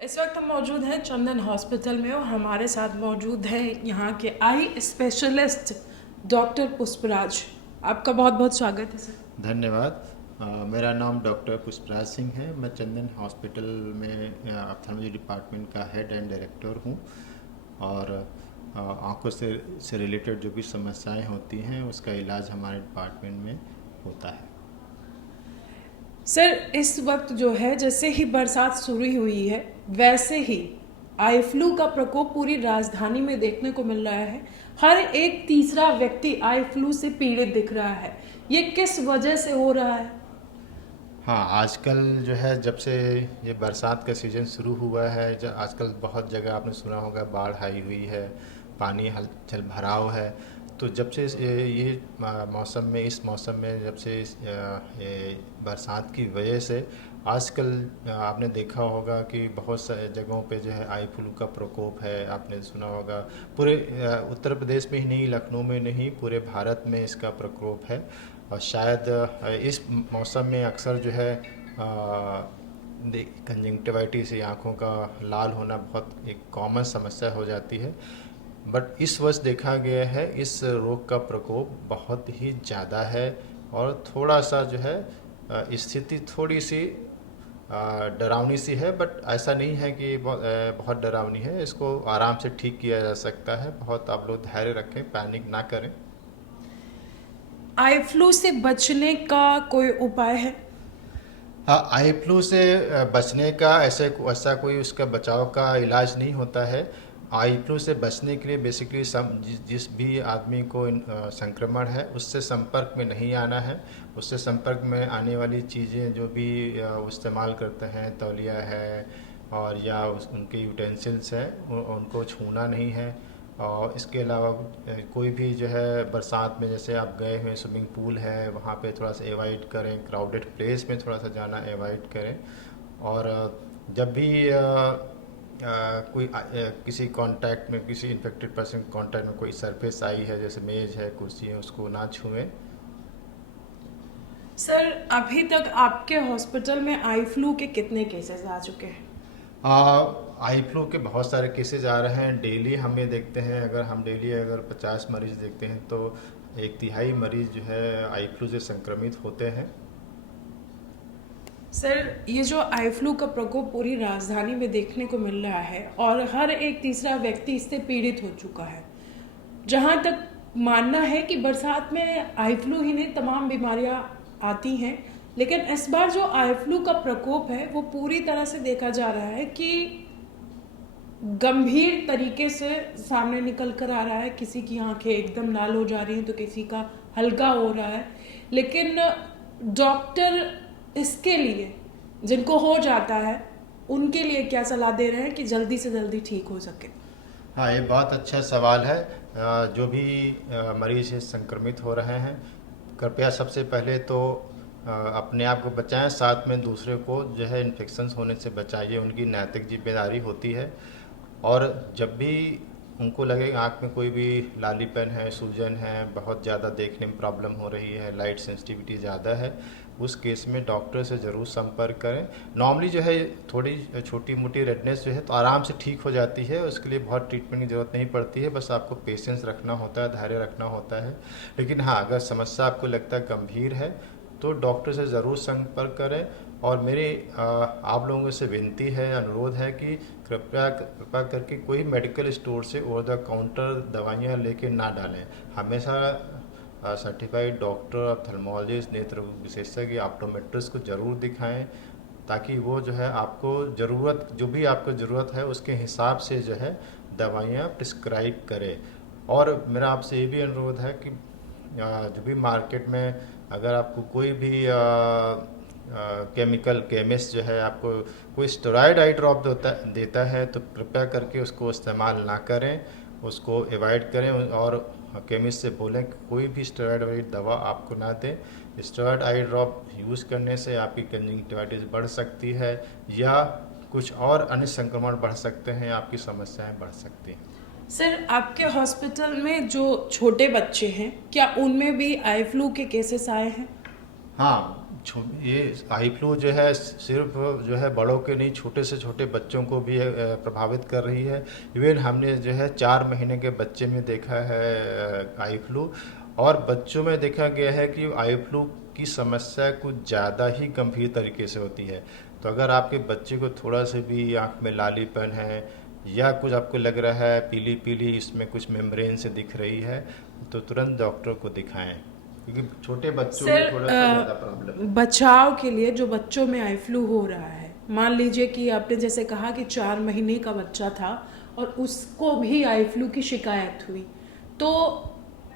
इस वक्त हम मौजूद हैं चंदन हॉस्पिटल में और हमारे साथ मौजूद हैं यहाँ के आई स्पेशलिस्ट डॉक्टर पुष्पराज। आपका बहुत बहुत स्वागत है सर। धन्यवाद। मेरा नाम डॉक्टर पुष्पराज सिंह है। मैं चंदन हॉस्पिटल में ऑप्थेल्मोलॉजी डिपार्टमेंट का हेड एंड डायरेक्टर हूँ और आँखों से रिलेटेड जो भी समस्याएं होती हैं उसका इलाज हमारे डिपार्टमेंट में होता है। सर इस वक्त जो है जैसे ही बरसात शुरू हुई है वैसे ही आई फ्लू का प्रकोप पूरी राजधानी में देखने को मिल रहा है। हर एक तीसरा व्यक्ति आई फ्लू से पीड़ित दिख रहा है। ये किस वजह से हो रहा है? हाँ, आजकल जो है जब से ये बरसात का सीज़न शुरू हुआ है, आजकल बहुत जगह आपने सुना होगा बाढ़ आई हुई है, पानी हलचल भराव है। तो जब से ये मौसम में इस मौसम में जब से ये बरसात की वजह से आजकल आपने देखा होगा कि बहुत सारे जगहों पे जो है आई फ्लू का प्रकोप है। आपने सुना होगा पूरे उत्तर प्रदेश में ही नहीं, लखनऊ में नहीं, पूरे भारत में इसका प्रकोप है। और शायद इस मौसम में अक्सर जो है कंजंक्टिवाइटिस या आँखों का लाल होना बहुत एक कॉमन समस्या हो जाती है। बट इस वर्ष देखा गया है इस रोग का प्रकोप बहुत ही ज़्यादा है और थोड़ा सा जो है स्थिति थोड़ी सी डरावनी सी है। बट ऐसा नहीं है कि बहुत डरावनी है, इसको आराम से ठीक किया जा सकता है। बहुत आप लोग धैर्य रखें, पैनिक ना करें। आई फ्लू से बचने का कोई उपाय है? हाँ, आई फ्लू से बचने का ऐसा कोई उसका बचाव का इलाज नहीं होता है। आई फ्लू से बचने के लिए बेसिकली जिस भी आदमी को संक्रमण है उससे संपर्क में नहीं आना है। उससे संपर्क में आने वाली चीज़ें जो भी वो इस्तेमाल करते हैं, तौलिया है और या उनके यूटेंसिल्स हैं, उनको छूना नहीं है। और इसके अलावा कोई भी जो है बरसात में जैसे आप गए हुए स्विमिंग पूल है वहाँ पे थोड़ा सा अवॉइड करें, क्राउडेड प्लेस में थोड़ा सा जाना अवॉइड करें। और जब भी किसी कांटेक्ट में, किसी इन्फेक्टेड पर्सन कांटेक्ट में कोई सरफेस आई है जैसे मेज है, कुर्सी है, उसको ना छुएं। सर अभी तक आपके हॉस्पिटल में आई फ्लू के कितने केसेस आ चुके हैं? आई फ्लू के बहुत सारे केसेस आ रहे हैं। डेली हम ये देखते हैं, अगर हम डेली अगर 50 मरीज देखते हैं तो 1/3 मरीज जो है आई फ्लू से संक्रमित होते हैं। सर ये जो आई फ्लू का प्रकोप पूरी राजधानी में देखने को मिल रहा है और हर एक तीसरा व्यक्ति इससे पीड़ित हो चुका है। जहाँ तक मानना है कि बरसात में आई फ्लू ही नहीं तमाम बीमारियाँ आती हैं, लेकिन इस बार जो आई फ्लू का प्रकोप है वो पूरी तरह से देखा जा रहा है कि गंभीर तरीके से सामने निकल कर आ रहा है। किसी की आंखें एकदम लाल हो जा रही हैं तो किसी का हल्का हो रहा है। लेकिन डॉक्टर इसके लिए, जिनको हो जाता है उनके लिए क्या सलाह दे रहे हैं कि जल्दी से जल्दी ठीक हो सके? हाँ, ये बहुत अच्छा सवाल है। जो भी मरीज संक्रमित हो रहे हैं, कृपया सबसे पहले तो अपने आप को बचाएं, साथ में दूसरे को जो है इन्फेक्शन होने से बचाइए। उनकी नैतिक जिम्मेदारी होती है। और जब भी उनको लगे आँख में कोई भी लालीपन है, सूजन है, बहुत ज़्यादा देखने में प्रॉब्लम हो रही है, लाइट सेंसिटिविटी ज़्यादा है, उस केस में डॉक्टर से ज़रूर संपर्क करें। नॉर्मली जो है थोड़ी छोटी मोटी रेडनेस जो है तो आराम से ठीक हो जाती है, उसके लिए बहुत ट्रीटमेंट की ज़रूरत नहीं पड़ती है। बस आपको पेशेंस रखना होता है, धैर्य रखना होता है। लेकिन हाँ, अगर समस्या आपको लगता है गंभीर है तो डॉक्टर से ज़रूर संपर्क करें। और मेरी आप लोगों से विनती है, अनुरोध है कि कृपया करके कोई मेडिकल स्टोर से ओवर द काउंटर दवाइयाँ लेके ना डालें। हमेशा सर्टिफाइड डॉक्टर, ऑप्थेल्मोलॉजिस्ट, नेत्र विशेषज्ञ, ऑप्टोमेट्रिस्ट को ज़रूर दिखाएं, ताकि वो जो है आपको ज़रूरत, जो भी आपको ज़रूरत है उसके हिसाब से जो है दवाइयाँ प्रिस्क्राइब करें। और मेरा आपसे ये भी अनुरोध है कि जो भी मार्केट में अगर आपको कोई भी केमिकल केमिस्ट जो है आपको कोई स्टेरॉयड आई ड्रॉप देता है तो कृपया करके उसको इस्तेमाल ना करें, उसको अवॉइड करें। और केमिस्ट से बोलें कि कोई भी स्टेरॉयड वाली दवा आपको ना दें। स्टेरॉयड आई ड्रॉप यूज़ करने से आपकी कंजंक्टिवाइटिस बढ़ सकती है या कुछ और अन्य संक्रमण बढ़ सकते हैं, आपकी समस्याएं बढ़ सकती हैं। सर आपके हॉस्पिटल में जो छोटे बच्चे हैं क्या उनमें भी आई फ्लू के केसेस आए हैं? हाँ, ये आई फ्लू जो है सिर्फ जो है बड़ों के नहीं, छोटे से छोटे बच्चों को भी प्रभावित कर रही है। इवन हमने जो है 4 महीने के बच्चे में देखा है आई फ्लू, और बच्चों में देखा गया है कि आई फ्लू की समस्या कुछ ज़्यादा ही गंभीर तरीके से होती है। तो अगर आपके बच्चे को थोड़ा सा भी आँख में लालीपन है या कुछ आपको लग रहा है पीली पीली इसमें कुछ मेम्ब्रेन से दिख रही है, तो तुरंत डॉक्टर को दिखाएं, क्योंकि छोटे बच्चों में थोड़ा सा ज़्यादा प्रॉब्लम है। बचाव के लिए जो बच्चों में आई फ्लू हो रहा है, मान लीजिए कि आपने जैसे कहा कि 4 महीने का बच्चा था और उसको भी आई फ्लू की शिकायत हुई, तो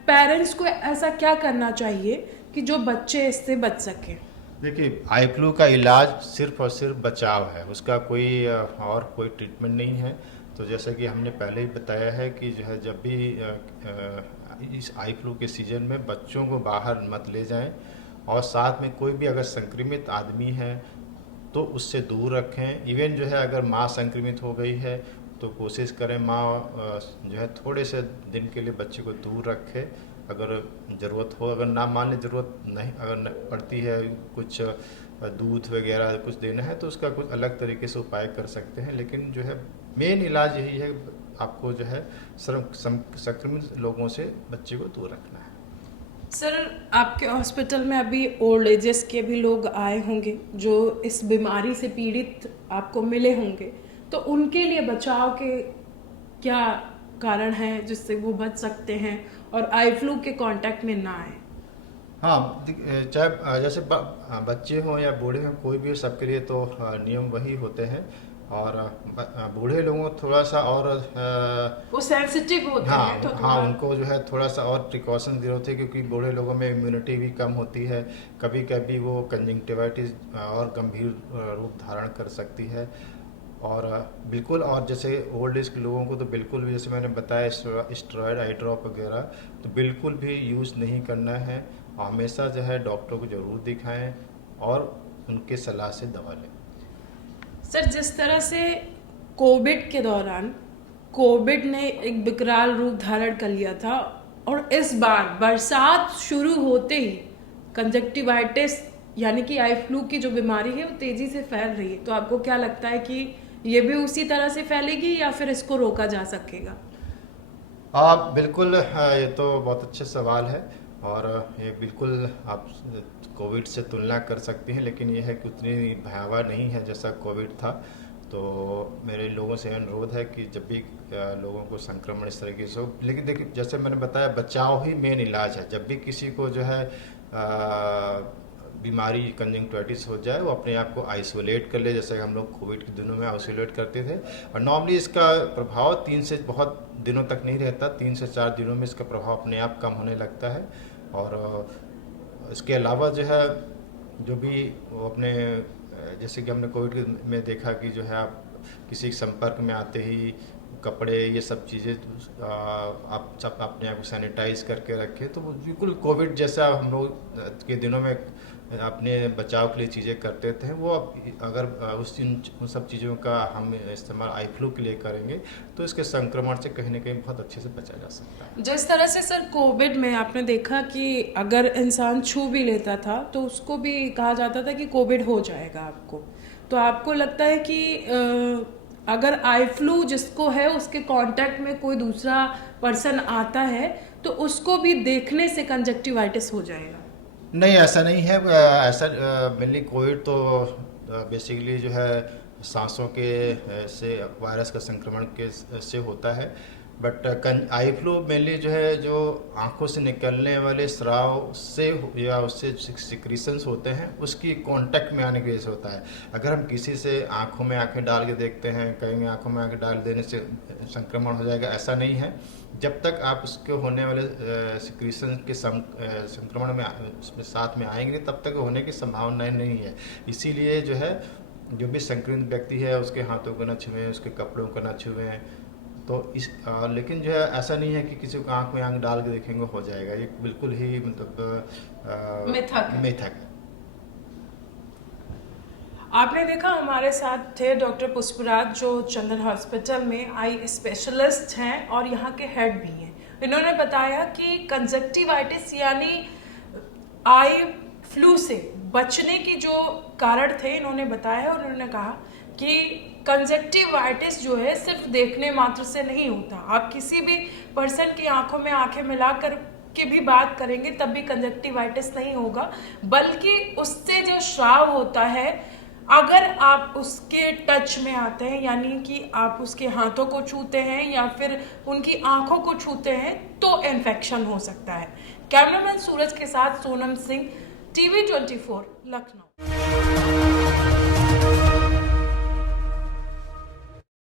पेरेंट्स को ऐसा क्या करना चाहिए कि जो बच्चे इससे बच सके? देखिए, आई फ्लू का इलाज सिर्फ और सिर्फ बचाव है, उसका कोई और कोई ट्रीटमेंट नहीं है। तो जैसा कि हमने पहले ही बताया है कि जो है जब भी इस आई फ्लू के सीज़न में बच्चों को बाहर मत ले जाएं, और साथ में कोई भी अगर संक्रमित आदमी है तो उससे दूर रखें। इवन जो है अगर माँ संक्रमित हो गई है तो कोशिश करें माँ जो है थोड़े से दिन के लिए बच्चे को दूर रखे। अगर ज़रूरत हो, अगर ना मान लें ज़रूरत नहीं अगर पड़ती है, कुछ दूध वगैरह कुछ देना है, तो उसका कुछ अलग तरीके से उपाय कर सकते हैं। लेकिन जो है मेन इलाज यही है, आपको जो है संक्रमित लोगों से बच्चे को दूर रखना है। सर, आपके हॉस्पिटल में अभी ओल्ड एजेस के भी लोग आए होंगे जो इस बीमारी से पीड़ित आपको मिले होंगे, तो उनके लिए बचाव के क्या कारण हैं जिससे वो बच सकते हैं और आई फ्लू के कांटेक्ट में ना आए? हाँ, चाहे जैसे बच्चे हों या बूढ़े हों, कोई भी हो, सबके लिए तो नियम वही होते हैं। और बूढ़े लोगों को थोड़ा सा और वो सेंसिटिव होते हैं, तो हाँ, उनको जो है थोड़ा सा और प्रिकॉशन जरूरत है, क्योंकि बूढ़े लोगों में इम्यूनिटी भी कम होती है। कभी कभी वो कंजंक्टिवाइटिस और गंभीर रूप धारण कर सकती है। और बिल्कुल, और जैसे ओल्ड एज के लोगों को तो बिल्कुल भी, जैसे मैंने बताया, स्टेरॉयड आई ड्रॉप वगैरह तो बिल्कुल भी यूज़ नहीं करना है। हमेशा जो है डॉक्टर को ज़रूर दिखाएं और उनके सलाह से दवा लें। सर, जिस तरह से कोविड के दौरान कोविड ने एक विकराल रूप धारण कर लिया था, और इस बार बरसात शुरू होते ही कंजक्टिवाइटिस यानी कि आई फ्लू की जो बीमारी है वो तेजी से फैल रही है, तो आपको क्या लगता है कि ये भी उसी तरह से फैलेगी या फिर इसको रोका जा सकेगा? बिल्कुल, ये तो बहुत अच्छा सवाल है, और ये बिल्कुल आप कोविड से तुलना कर सकते हैं, लेकिन यह है कि उतनी भयावह नहीं है जैसा कोविड था। तो मेरे लोगों से अनुरोध है कि जब भी लोगों को संक्रमण इस तरीके से हो, लेकिन देखिए जैसे मैंने बताया, बचाव ही मेन इलाज है। जब भी किसी को जो है बीमारी कंजंक्टिवाइटिस हो जाए, वो अपने आप को आइसोलेट कर ले, जैसे हम लोग कोविड के दिनों में आइसोलेट करते थे। और नॉर्मली इसका प्रभाव 3 से बहुत दिनों तक नहीं रहता, 3 से 4 दिनों में इसका प्रभाव अपने आप कम होने लगता है। और इसके अलावा जो है जो भी वो अपने, जैसे कि हमने कोविड में देखा कि जो है आप किसी के संपर्क में आते ही कपड़े, ये सब चीज़ें आप सब अपने आप को सैनिटाइज करके रखें। तो बिल्कुल कोविड जैसा हम लोग के दिनों में अपने बचाव के लिए चीज़ें करते थे, वो अगर उन सब चीज़ों का हम इस्तेमाल आई फ्लू के लिए करेंगे तो इसके संक्रमण से कहीं ना कहीं बहुत अच्छे से बचा जा सकता है। जिस तरह से सर कोविड में आपने देखा कि अगर इंसान छू भी लेता था तो उसको भी कहा जाता था कि कोविड हो जाएगा आपको, तो आपको लगता है कि अगर आई फ्लू जिसको है उसके कांटेक्ट में कोई दूसरा पर्सन आता है तो उसको भी देखने से कंजक्टिवाइटिस हो जाएगा? नहीं, ऐसा नहीं है। ऐसा मेनली कोविड तो बेसिकली जो है सांसों के से वायरस का संक्रमण के से होता है। बट आई फ्लू मेनली जो है जो आंखों से निकलने वाले स्राव से या उससे सिक्रीशंस होते हैं, उसकी कांटेक्ट में आने की वजह से होता है। अगर हम किसी से आंखों में आंखें डाल के देखते हैं, कहेंगे आंखों में आंखें डाल देने से संक्रमण हो जाएगा, ऐसा नहीं है। जब तक आप उसके होने वाले सिक्रीशन के संक्रमण में उसमें साथ में आएंगे, तब तक होने की संभावना नहीं है। इसीलिए जो है जो भी संक्रमित व्यक्ति है उसके हाथों को न छुएं, उसके कपड़ों को न छुएं। तो लेकिन जो है ऐसा नहीं है कि किसी को आंख में आंख डाल के देखेंगे हो जाएगा, ये बिल्कुल ही मतलब मिथक है। आपने देखा हमारे साथ थे डॉक्टर पुष्पराज, जो चंदन हॉस्पिटल में आई स्पेशलिस्ट हैं और यहाँ के हेड भी हैं। इन्होंने बताया कि कंजक्टिवाइटिस यानी आई फ्लू से बचने की जो कारण थे इन्होंने बताया, और उन्होंने कहा कि कंजक्टिवाइटिस जो है सिर्फ देखने मात्र से नहीं होता। आप किसी भी पर्सन की आंखों में आंखें मिलाकर के भी बात करेंगे तब भी कंजक्टिवाइटिस नहीं होगा, बल्कि उससे जो स्राव होता है अगर आप उसके टच में आते हैं, यानी कि आप उसके हाथों को छूते हैं या फिर उनकी आंखों को छूते हैं, तो इन्फेक्शन हो सकता है। कैमरामैन सूरज के साथ सोनम सिंह, TV 24 लखनऊ।